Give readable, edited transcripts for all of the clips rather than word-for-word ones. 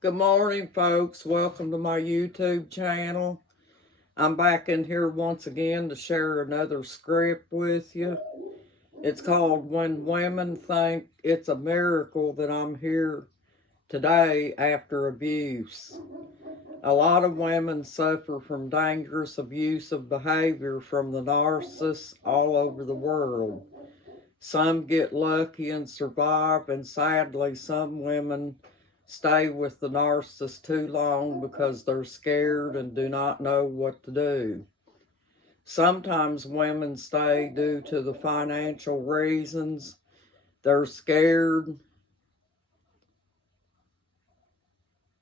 Good morning, folks. Welcome to my YouTube channel. I'm back in here once again to share another script with you. It's called When Women Think It's a Miracle That I'm Here Today After Abuse. A lot of women suffer from dangerous abusive behavior from the narcissists all over the world. Some get lucky and survive, and sadly, some women stay with the narcissist too long because they're scared and do not know what to do. Sometimes women stay due to the financial reasons. They're scared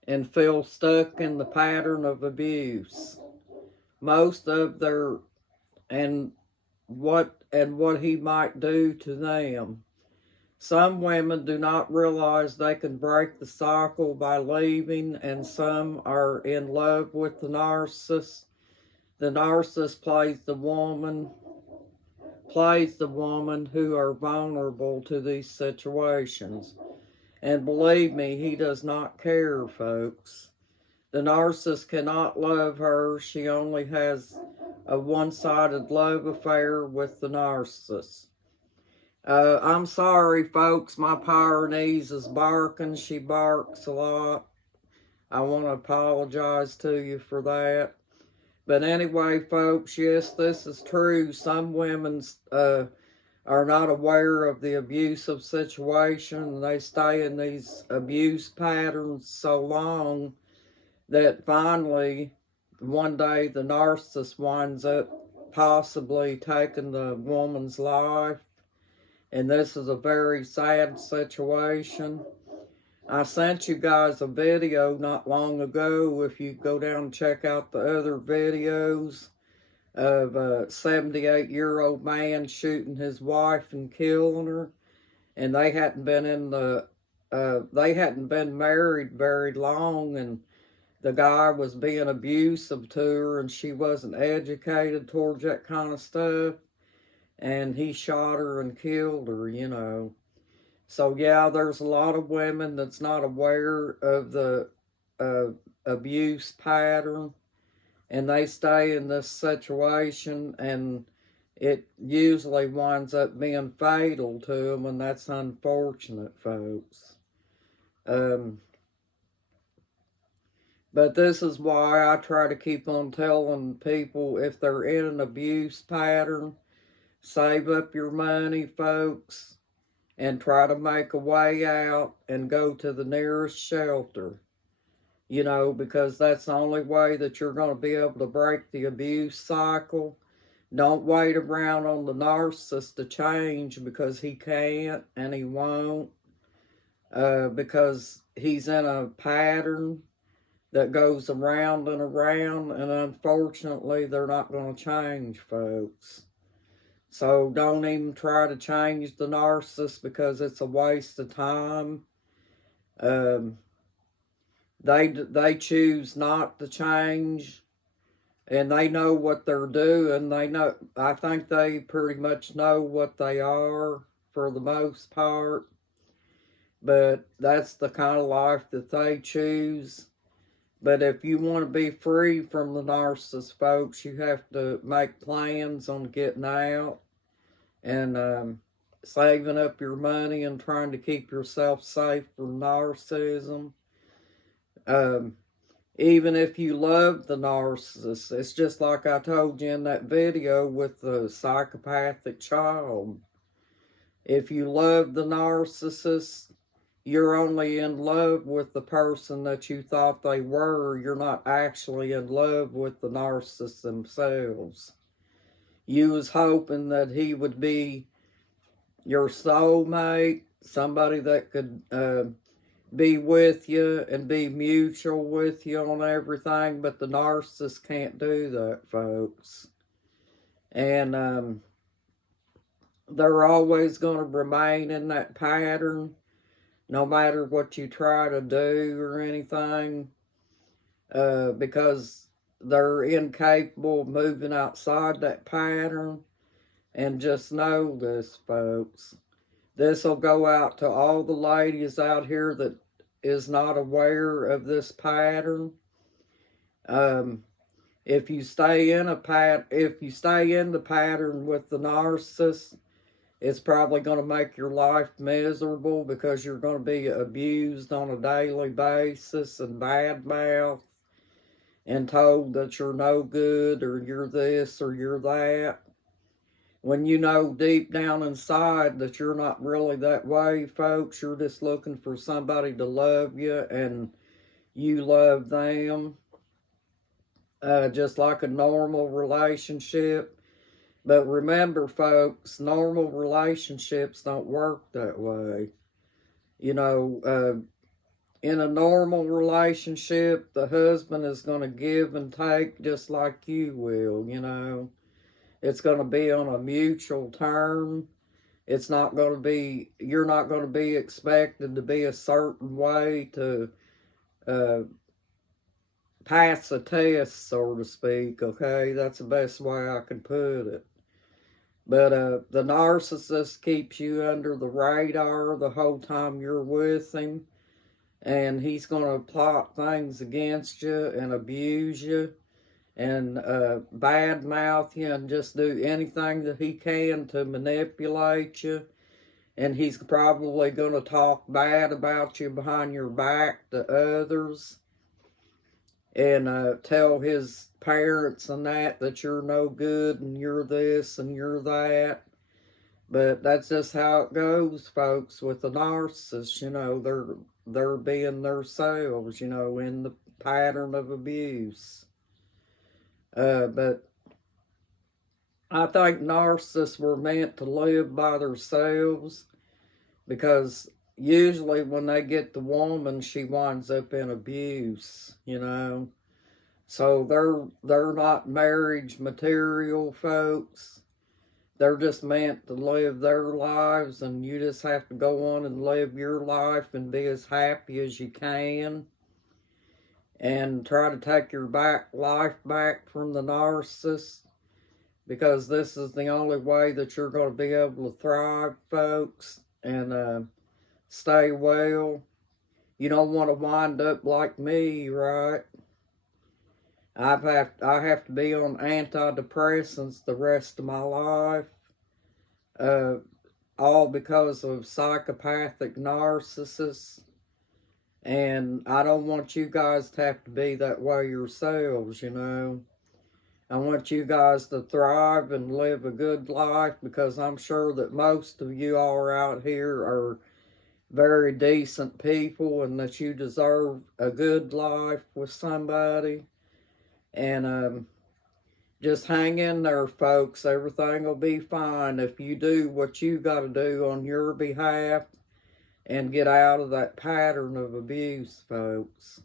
and feel stuck in the pattern of abuse. Most of their and what he might do to them. Some women do not realize they can break the cycle by leaving, and some are in love with the narcissist. The narcissist plays the woman who are vulnerable to these situations. And believe me, he does not care, folks. The narcissist cannot love her. She only has a one-sided love affair with the narcissist. I'm sorry, folks. My Pyrenees is barking. She barks a lot. I want to apologize to you for that. But anyway, folks, yes, this is true. Some women are not aware of the abusive situation. They stay in these abuse patterns so long that finally, one day, the narcissist winds up possibly taking the woman's life. And this is a very sad situation. I sent you guys a video not long ago. If you go down and check out the other videos of a 78-year-old man shooting his wife and killing her. And they hadn't been married very long, and the guy was being abusive to her, and she wasn't educated towards that kind of stuff. And he shot her and killed her. So yeah, there's a lot of women that's not aware of the abuse pattern, and they stay in this situation, and it usually winds up being fatal to them, and that's unfortunate, folks. But this is why I try to keep on telling people, if they're in an abuse pattern, save up your money, folks, and try to make a way out and go to the nearest shelter. Because that's the only way that you're going to be able to break the abuse cycle. Don't wait around on the narcissist to change, because he can't and he won't. Because he's in a pattern that goes around and around, and unfortunately, they're not going to change, folks. So don't even try to change the narcissist, because it's a waste of time. They choose not to change, and they know what they're doing. I think they pretty much know what they are for the most part. But that's the kind of life that they choose. But if you want to be free from the narcissist, folks, you have to make plans on getting out and saving up your money and trying to keep yourself safe from narcissism. Even if you love the narcissist, it's just like I told you in that video with the psychopathic child. If you love the narcissist, you're only in love with the person that you thought they were. You're not actually in love with the narcissist themselves. You was hoping that he would be your soulmate, somebody that could be with you and be mutual with you on everything, but the narcissist can't do that, folks. And they're always going to remain in that pattern, no matter what you try to do or anything, because they're incapable of moving outside that pattern. And just know this, folks. This will go out to all the ladies out here that is not aware of this pattern, if you stay in the pattern with the narcissist, it's probably going to make your life miserable because you're going to be abused on a daily basis and badmouthed and told that you're no good or you're this or you're that. When you know deep down inside that you're not really that way, folks, you're just looking for somebody to love you and you love them, just like a normal relationship. But remember, folks, normal relationships don't work that way. You know, in a normal relationship, the husband is going to give and take just like you will, you know. It's going to be on a mutual term. It's not going to be, you're not going to be expected to be a certain way to pass a test, so to speak, okay? That's the best way I can put it. But the narcissist keeps you under the radar the whole time you're with him, and he's going to plot things against you and abuse you and badmouth you and just do anything that he can to manipulate you. And he's probably going to talk bad about you behind your back to others and tell his parents and that you're no good and you're this and you're that. But that's just how it goes, folks, with the narcissist. You know, they're being themselves, you know, in the pattern of abuse. But I think narcissists were meant to live by themselves, because usually when they get the woman, she winds up in abuse, you know. So they're not marriage material, folks. They're just meant to live their lives, and you just have to go on and live your life and be as happy as you can and try to take your life back from the narcissist, because this is the only way that you're going to be able to thrive, folks, and stay well. You don't want to wind up like me, right? I have to be on antidepressants the rest of my life, all because of psychopathic narcissists. And I don't want you guys to have to be that way yourselves, you know. I want you guys to thrive and live a good life, because I'm sure that most of you all out here are very decent people and that you deserve a good life with somebody. And just hang in there, folks. Everything will be fine if you do what you got to do on your behalf and get out of that pattern of abuse, folks.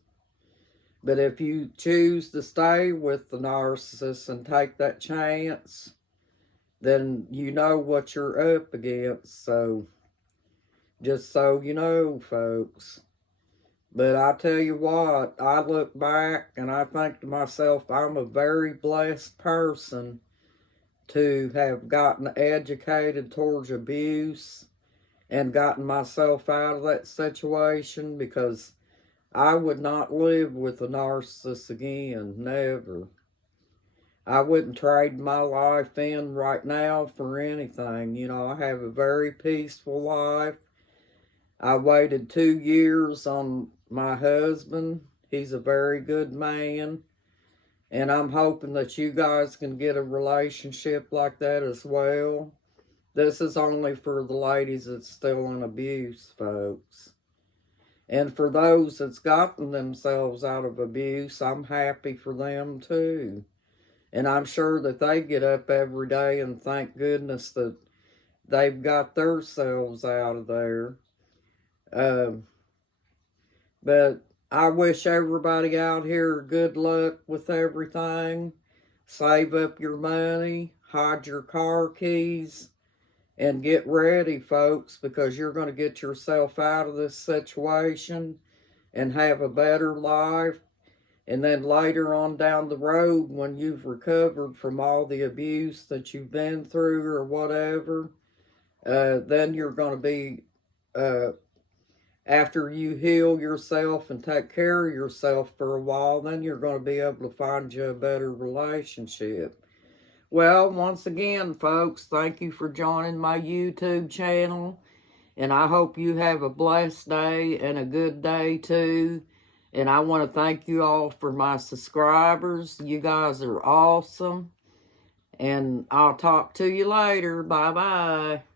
But if you choose to stay with the narcissist and take that chance, then you know what you're up against. So, just so you know, folks. But I tell you what, I look back and I think to myself, I'm a very blessed person to have gotten educated towards abuse and gotten myself out of that situation, because I would not live with a narcissist again, never. I wouldn't trade my life in right now for anything. You know, I have a very peaceful life. I waited 2 years on my husband. He's a very good man. And I'm hoping that you guys can get a relationship like that as well. This is only for the ladies that's still in abuse, folks. And for those that's gotten themselves out of abuse, I'm happy for them too. And I'm sure that they get up every day and thank goodness that they've got themselves out of there. But I wish everybody out here good luck with everything. Save up your money, hide your car keys, and get ready, folks, because you're going to get yourself out of this situation and have a better life. And then later on down the road, when you've recovered from all the abuse that you've been through or whatever, then you're going to be after you heal yourself and take care of yourself for a while, then you're going to be able to find you a better relationship. Well, once again, folks, thank you for joining my YouTube channel. And I hope you have a blessed day and a good day too. And I want to thank you all for my subscribers. You guys are awesome. And I'll talk to you later. Bye-bye.